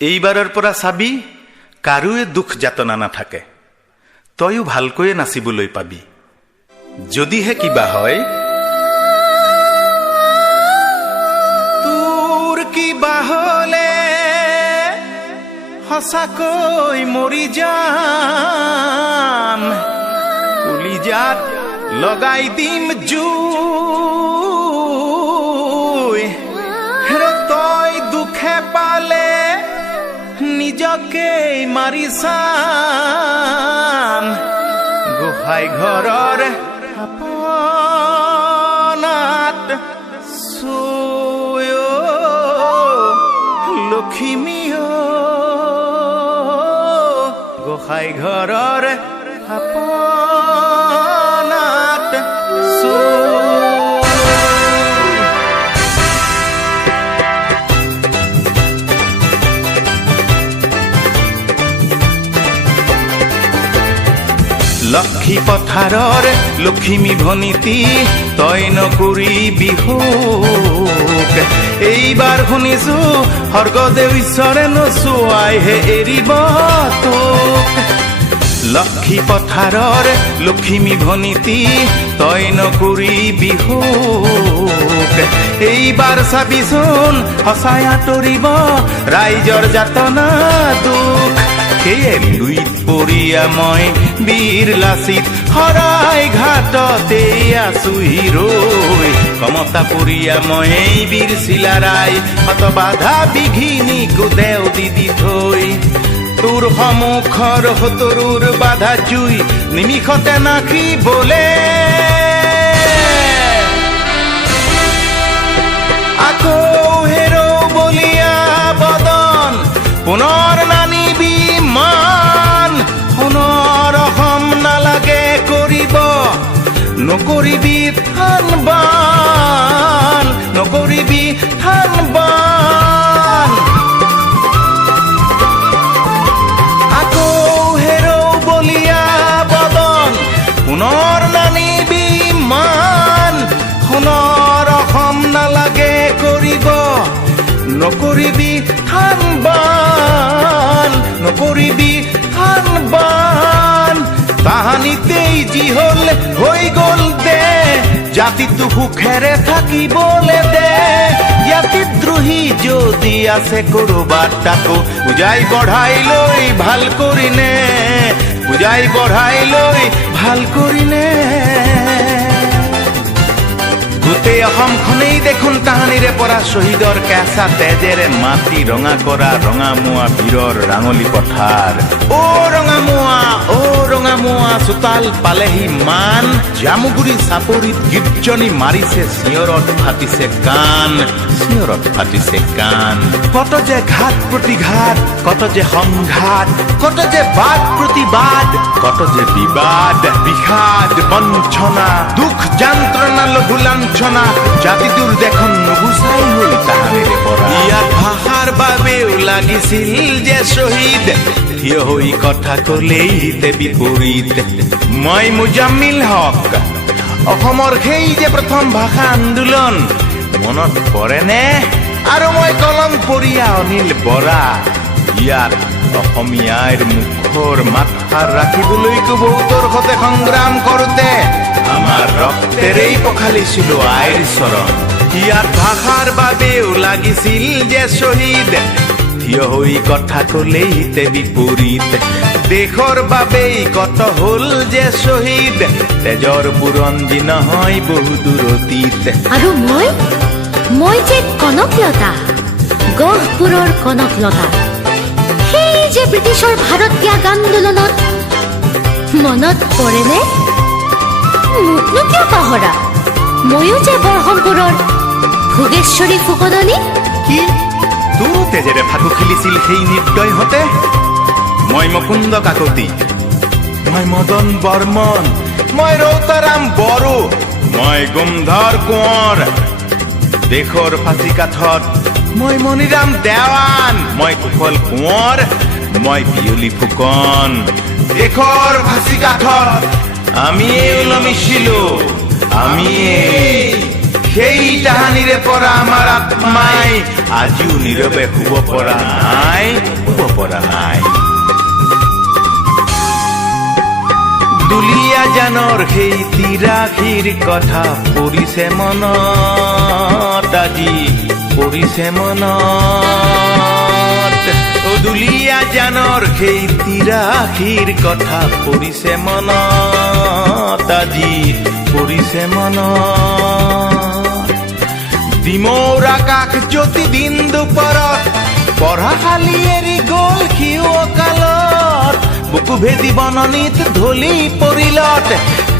এইবাৰৰ পৰা চাবি কাৰোৱে দুখ যাতনা নাথাকে, তয়ো ভালকৈয়ে নাচিবলৈ পাবি। যদিহে কিবা হয়, তোৰ কিবা হলে সঁচাকৈ মৰি যাম, কলিজাত লগাই দিম জুই। তই দুখে পালে নিজকে মাৰি চাম, গোহাঁই ঘৰৰ আপনাত চুই লখিমী গোহাঁই ঘৰৰ আপনাত লক্ষী পথাৰৰ লখিমী ভনীতি তই নকৰিবি শোক। এইবাৰ শুনিছো স্বৰ্গদেৱ ঈশ্বৰে নচুৱাইহে এৰিব তোক। লক্ষী পথাৰৰ লখিমী ভনীতি তই নকৰিবি শোক। এইবাৰ চাবিচোন সঁচাই আঁতৰিব ৰাইজৰ যাতনা দুখ। সেয়ে লুইত পৰিয়া মই বীৰ লাচিত শৰাই ঘাটতে আছো হিৰৈ। কমতা পৰিয়া মই বীৰ চিলাৰাই শত বাধা বিঘিনিকো দেও দি থৈ। তোৰ সন্মুখৰ সতৰুৰ বাধা জুই নিমিষতে নাখিবলে, আকৌ হেৰৌ বলিয়া বদন পুনৰ নানিবি মান। সোণৰ অসম নালাগে কৰিব, নকৰিবি থান বান, নকৰিবি থান বান। আকৌ হেৰৌ বলিয়া বদন পুনৰ নানিবি মান। সোণৰ অসম নালাগে কৰিব, নকৰিবি থান বান, নকৰিবি থান বান। তাহানিতেই যি হল হৈ গল দে, জাতিটো সুখেৰে থাকিবলে দে। জাতিদ্ৰোহী যদি আছে কৰবাত তাকো বুজাই বঢ়াই লৈ ভাল কৰিনে, বুজাই বঢ়াই লৈ ভাল কৰিনে। গোটেই অসমখনেই দেখোন তাহানিৰে পৰা শ্বহীদৰ কেঁচা তেজেৰে মাটি ৰঙা কৰা ৰঙামুৱা বীৰৰ ৰাঙলী পথাৰ। অ ৰঙামুৱা, অ ৰঙামুৱা চোতাল পালেহি মান। জামুগুৰি চাপৰিত গীৰ্জনী মাৰিছে, চিঞৰত ফাটিছে কাণ, চিঞৰত ফাটিছে কাণ। কত যে ঘাত প্ৰতিঘাত, কত যে সংঘাত, কত যে বাদ প্ৰতিবাদ, কত যে বিবাদ, বিষাদ বঞ্চনা, দুখ যন্ত্ৰণা লঘু লাঞ্ছনা। জাতিটোৰ দেখোন নুগুচাই হল তাহানিৰে পৰা। ইয়াত ভাষাৰ বাবেও লাগিছিল যে শ্বহীদ, থিয় হৈ কথা কলেই হিতে বিপৰীত। মই মুজাম্মিল হক, অসমৰ সেই যে প্ৰথম ভাষা আন্দোলন মনত পৰেনে? আৰু মই কলম পৰিয়া অনিল বৰা। ইয়াত অসমীয়াৰ মুখৰ মাতষাৰ ৰাখিবলৈকো বহুতৰ সতে সংগ্ৰাম কৰোতে আমাৰ ৰক্তেৰেই পখালিছিলো আইৰ চৰণ। ইয়াত ভাষাৰ বাবেও লাগিছিল যে শ্বহীদ, থিয় হৈ কথা কলেই হিতে বিপৰীত। দেশৰ বাবেই কত হল যে শ্বহীদ, তেজৰ বুৰঞ্জী নহয় বহু দূৰ অতীত। আৰু মই যে কনকলতা, গহপুৰৰ কনকলতা। সেই যে ব্ৰিটিছৰ ভাৰত ত্যাগ আন্দোলনত মনত পৰেনে? মোকনো কিয় পাহৰা, ময়ো যে বৰহমপুৰৰ ভোগেশ্বৰী ফুকননী। কি তোৰ তেজেৰে ফাকু খেলিছিল সেই নিৰ্দয়হঁতে? মই মুকুন্দ কাকতি, মই মদন বৰ্মন, মই ৰৌতাৰাম বড়ো, মই গোমধৰ কোঁৱৰ। দেশৰ ফাঁচি কাঠত মই মণিৰাম দেৱান, মই কুশল কোঁৱৰ, মই পিয়লি ফুকন। দেশৰ ফাঁচি কাঠত আমিয়ে ওলমিছিলো, আমিয়ে। সেই তাহানিৰে পৰা আমাৰ আত্মাই আজিও নীৰৱে শুব পৰা নাই। জানৰ সেই তিৰাশীৰ কথা পৰিছে মনত আজি পৰিছে মনত দুলীয়া জানৰ সেই তিৰাশীৰ কথা পৰিছে মনত আজি পৰিছে মনত ডিমৰ আকাশ জ্যোতি দিন দুপৰত পঢ়াশালী এৰি গ'ল সিও অকালত বুকু ভেদি বননিত ঢলি পৰিলত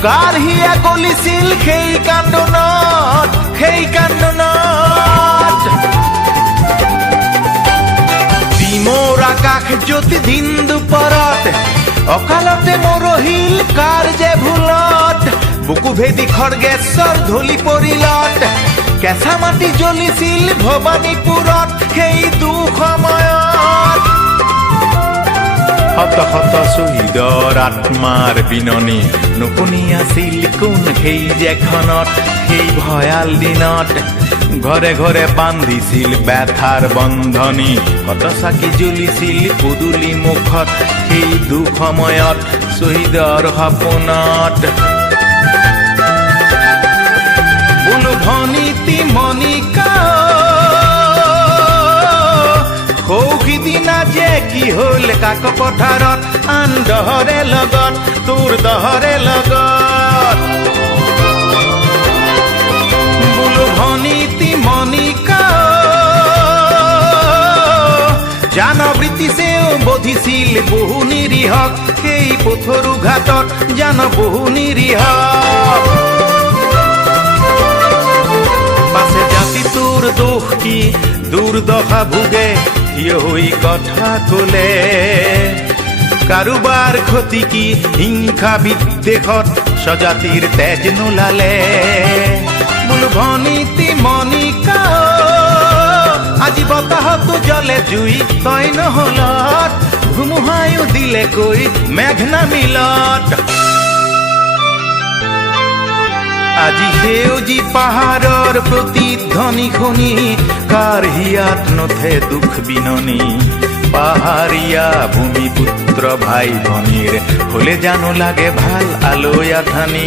কাৰ হিয়া গলিছিল সেই কান্দোনত ডিমৰ আকাশ জ্যোতি দিন দুপৰত অকালতে মৰহিল কাৰ যে ভুলত বুকু ভেদি খড়গেশ্বৰ ঢলি পৰিলত কেঁচা মাটি জ্বলিছিল ভৱানীপুৰত সেই দুসময়ত শত শত শ্বহীদৰ আত্মাৰ বিননি নুশুনি আছিল কোন সেই যেখনত সেই ভয়াল দিনত ঘৰে ঘৰে বান্ধিছিল ব্যথাৰ বন্ধনী কত চাকি জ্বলিছিল পদূলি মুখত সেই দুসময়ত শ্বহীদৰ সপোনত বোলো ভনীতি মনিকা সৌখী দিনা যে কি হ'ল কাক পথাৰত আন দহৰে লগত তোৰ দহৰে লগত বোলো ভনীতি মনিকা জান ব্ৰিটিছেও বধিছিল বহু নিৰীহক সেই পথৰু ঘাটত জান বহু নিৰীহক পাছে জাতিটোৰ দোষ কি দুৰ্দশা ভোগে থিয় হৈ কথা ক'লে কাৰোবাৰ ক্ষতি কি হিংসা বিদ্বেষত স্বজাতিৰ তেজ নোলালে বোলো ভনীতি মনিকা আজি বতাহতো জ্বলে জুই তই নহলত ধুমুহায়ো দিলে কৈ মেঘ নামিলত আজি সেউজী পাহাৰৰ প্ৰতিধ্বনি শুনি কাৰ হিয়াত নুঠে দুখ বিননি পাহাৰীয়া ভূমিপুত্ৰ ভাই ভনীৰ হলে জানো লাগে ভাল আলৈ আঠানি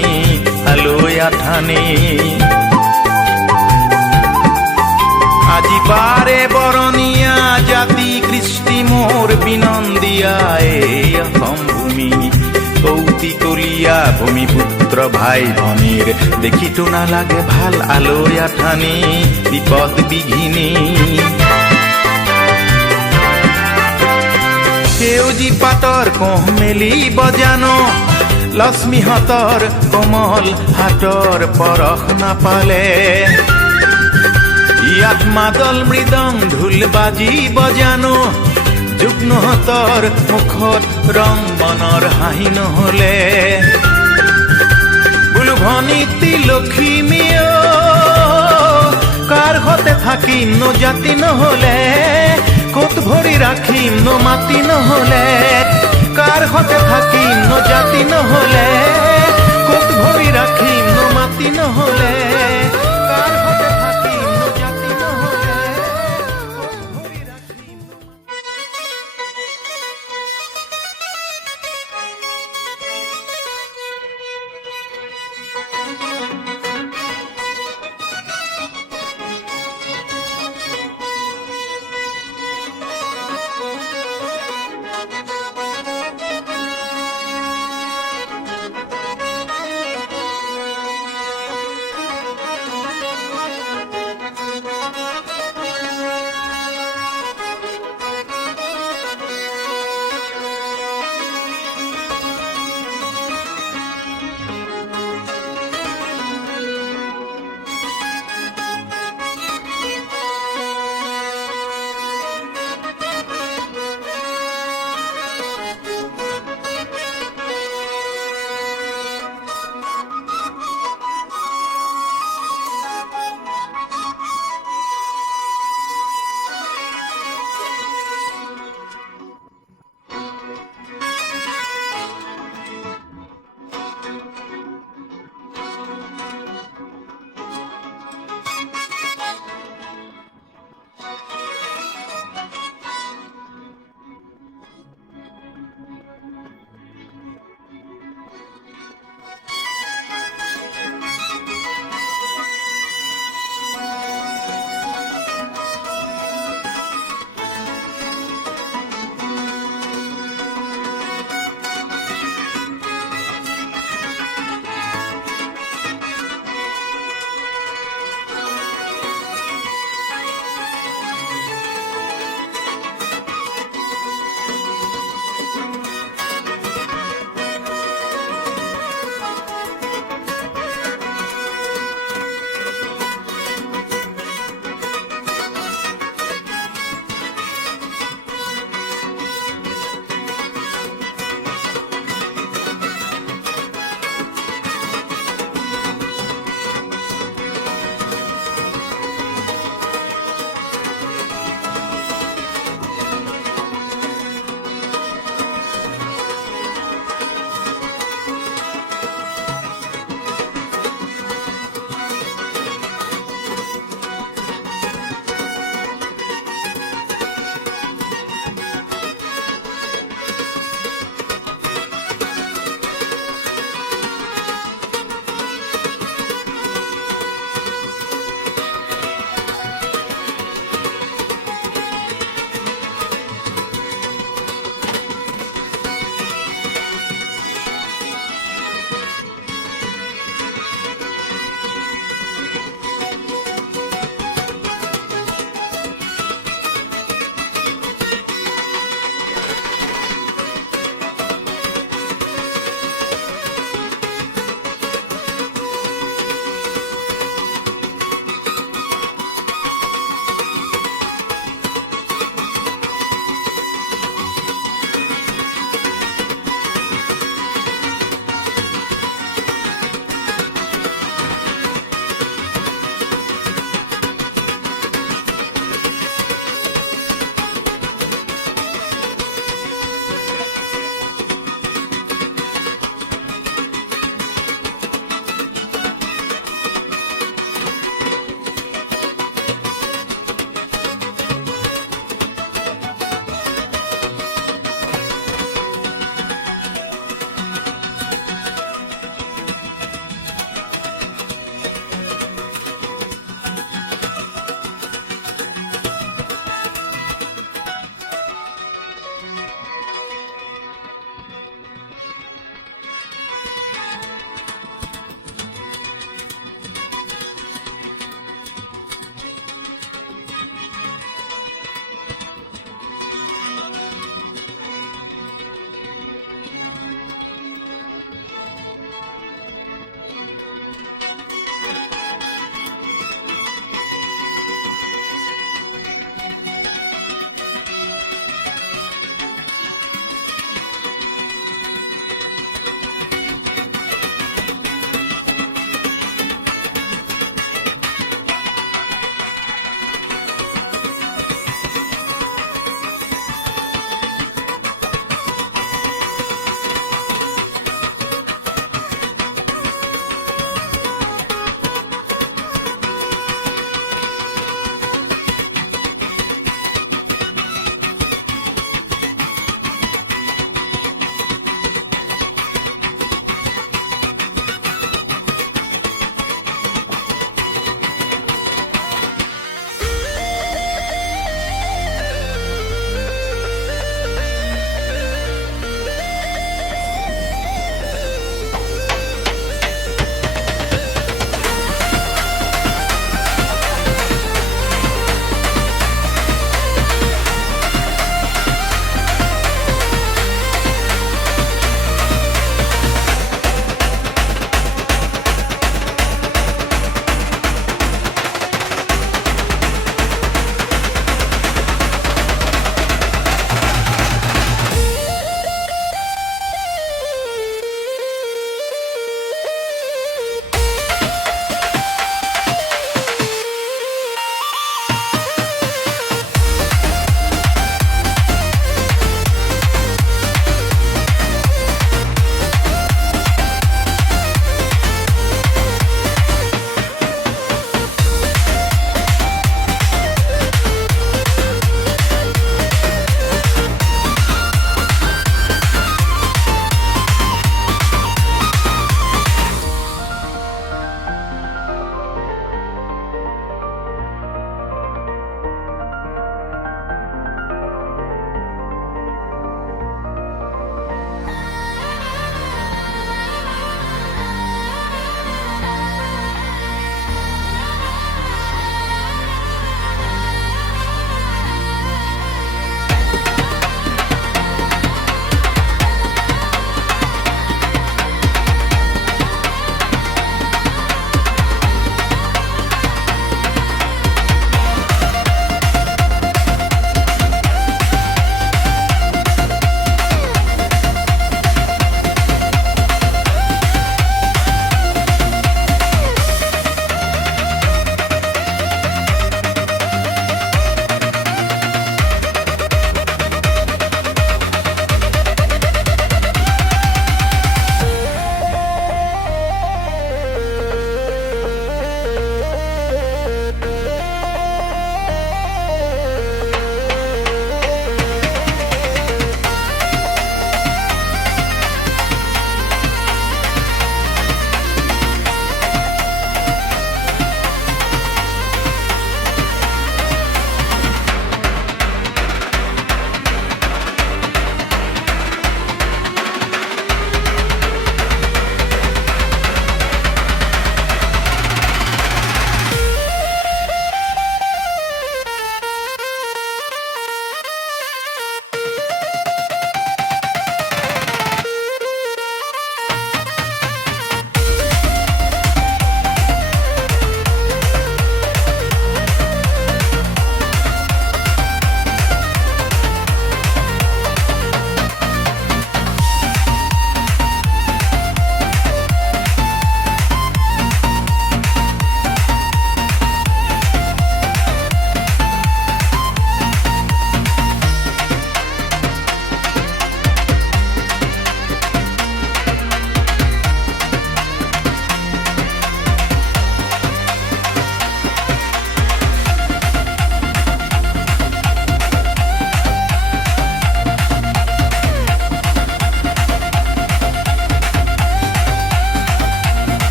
আজি বাৰে বৰণীয়া জাতি কৃষ্টি মোৰ বিনন্দিয়া এই অসম ভূমি কৌতিকলীয়া ভূমিপুত্ৰ ভাই ভনীৰ দেখিতো নালাগে ভাল আলৈ আঠানি বিপদ বিঘিনি সেউজী পাতৰ কোহ মেলি বজানো লক্ষ্মীহঁতৰ কোমল হাতৰ পৰশ নাপালে ইয়াত মাদল মৃদং ঢোল বাজি বজানো যুগ্নহঁতৰ মুখত ৰং মনৰ হাঁহি নহলে বোলো ভনীতি লক্ষ্মীও কাৰ হতে থাকিম নো জাতি নহলে ক'ত ভৰি ৰাখিম নো মাতি নহলে কাৰ হতে থাকিম নো জাতি নহলে ক'ত ভৰি ৰাখিম নো মাতি নহলে